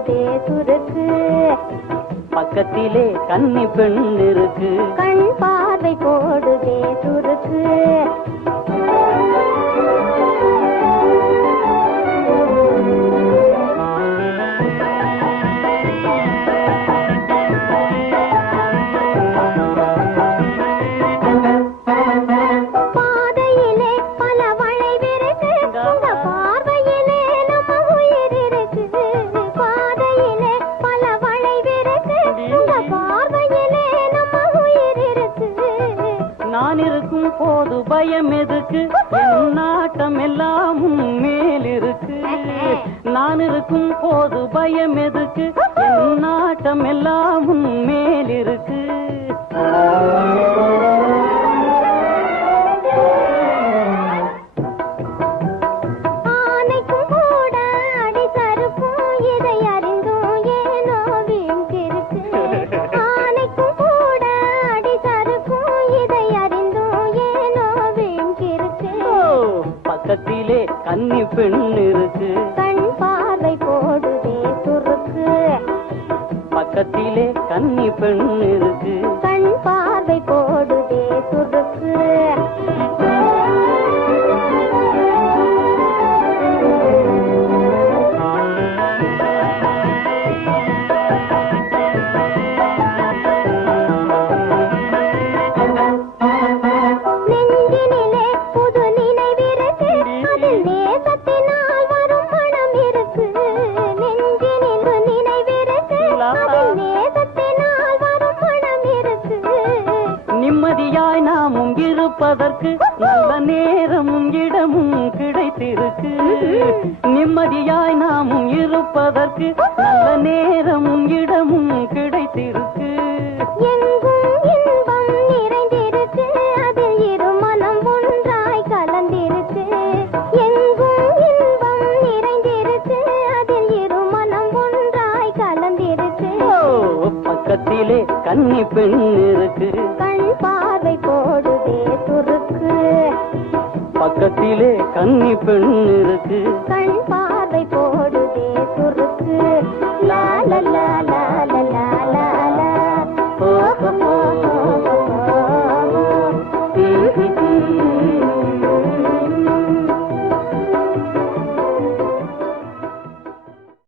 போடுதே சுருக்கு. பக்கத்திலே கன்னி பெண் இருக்கு. கண் பார்வை போடுதே சுருக்கு. நான் இருக்கும் போது பயம் எதுக்கு, என் நாட்டம் எல்லாம் மேல் இருக்கு. நான் இருக்கும் போது பயம் எதுக்கு, என் நாட்டம் எல்லாம் மேல் இருக்கு. பக்கத்திலே கன்னி பெண் இருக்கு. கண் பார்வை போடுதே சுருக்கு. பக்கத்திலே கன்னி பெண் இருக்கு. கண் பார்வை போடுதே சுருக்கு. நிம்மதியாய் நாமும் இருப்பதற்கு நல்ல நேரமும் இடமும் கிடைத்திருக்கு. நிம்மதியாய் நாமும் இருப்பதற்கு நல்ல நேரமும் இடமும் கிடைத்திருக்கு. எங்கும் இன்பம் நிறைந்திருக்கு, அதில் இரு மனம் ஒன்றாய் கலந்திருக்கு. எங்கும் இன்பம் நிறைந்திருக்கு, அதில் இரு மனம் ஒன்றாய் கலந்திருக்கு. பக்கத்திலே கன்னி பெண் இருக்கு. கண் பார்வை போடுதே சுருக்கு. பக்கத்திலே கன்னி பெண் இருக்கு. கண் பார்வை போடு